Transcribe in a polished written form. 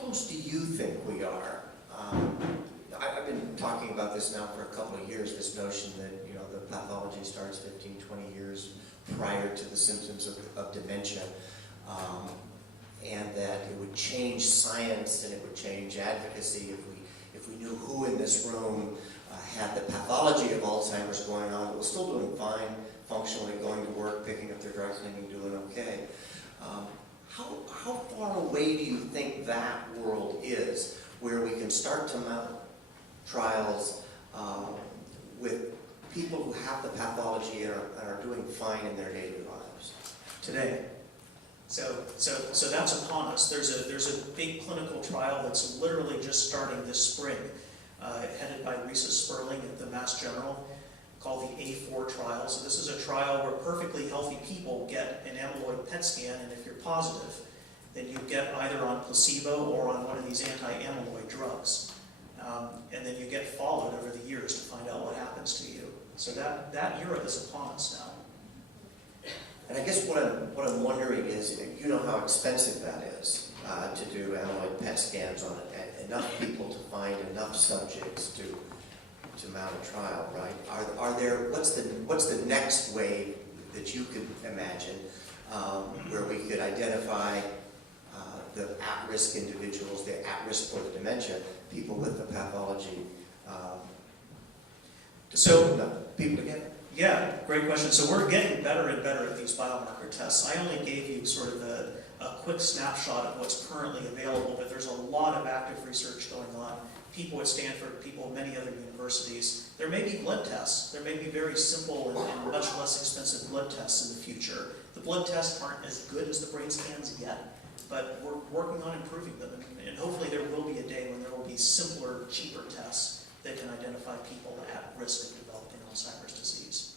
close do you think we are? I've been talking about this now for a couple of years, this notion that, you know, the pathology starts 15, 20 years prior to the symptoms of dementia, and that it would change science and it would change advocacy if we knew who in this room had the pathology of Alzheimer's going on, but was still doing fine, functionally going to work, picking up their drugs, and doing okay. How far away do you think that world is, where we can start to mount trials with people who have the pathology and are doing fine in their daily lives? Today. So that's upon us. There's a big clinical trial that's literally just starting this spring, headed by Risa Sperling at the Mass General, called the A4 trial. So this is a trial where perfectly healthy people get an amyloid PET scan, and if you're positive, then you get either on placebo or on one of these anti-amyloid drugs. And then you get followed over the years to find out what happens to you. So that era is upon us now. And I guess what I'm wondering is, you know how expensive that is to do amyloid PET scans on enough people to find enough subjects to mount a trial, right? Are there, what's the next wave that you could imagine where we could identify the at-risk individuals, the at-risk for the dementia, people with the pathology? People to get? Yeah, great question. So we're getting better and better at these biomarker tests. I only gave you sort of a quick snapshot of what's currently available, but there's a lot of active research going on. People at Stanford, people at many other universities. There may be blood tests. There may be very simple and much less expensive blood tests in the future. The blood tests aren't as good as the brain scans yet, but we're working on improving them. And hopefully there will be a day when there will be simpler, cheaper tests that can identify people at risk of developing Alzheimer's disease.